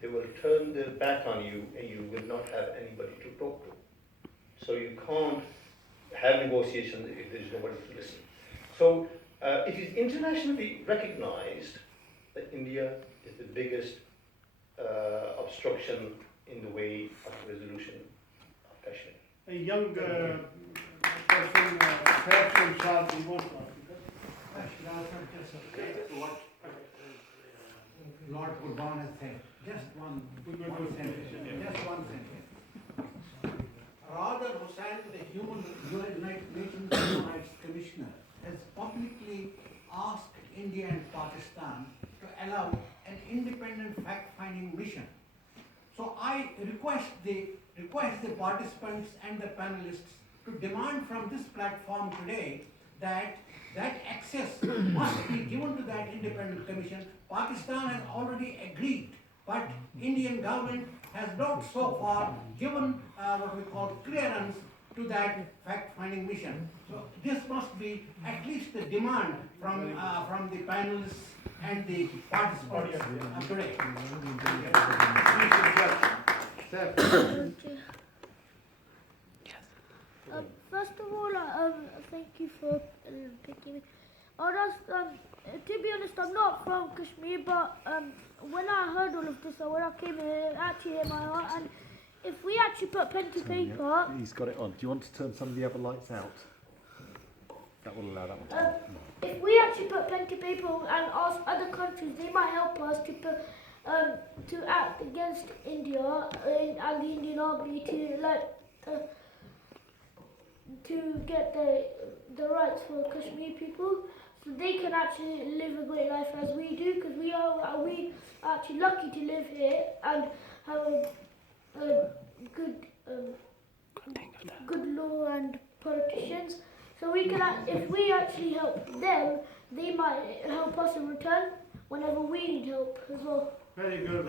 they will turn their back on you and you will not have anybody to talk to. So you can't have negotiations if there is nobody to listen. So it is internationally recognized that India is the biggest obstruction in the way of resolution of Kashmir. A young person, Saif from South, he wants to ask you. What Lord Gurban has said, just one sentence, just one sentence. Rather, Hussain, the United Nations Human Rights Commissioner, has publicly asked India and Pakistan to allow an independent fact-finding mission. So I request the participants and the panelists to demand from this platform today that access must be given to that independent commission. Pakistan has already agreed, but Indian government has not so far given what we call clearance to that fact-finding mission. So this must be at least the demand from the panelists and the participants today. First of all, thank you for picking me. To be honest, I'm not from Kashmir, but when I heard all of this, when I came here, it actually hit my heart. And if we actually put pen to paper... He's got it on. Do you want to turn some of the other lights out? That will allow that one to if we actually put pen to paper and ask other countries, they might help us to act against India and the Indian army to get the rights for Kashmir people, so they can actually live a great life as we do, because we are actually lucky to live here and have a good law and politicians. So we can, if we actually help them, they might help us in return whenever we need help as well. Very good.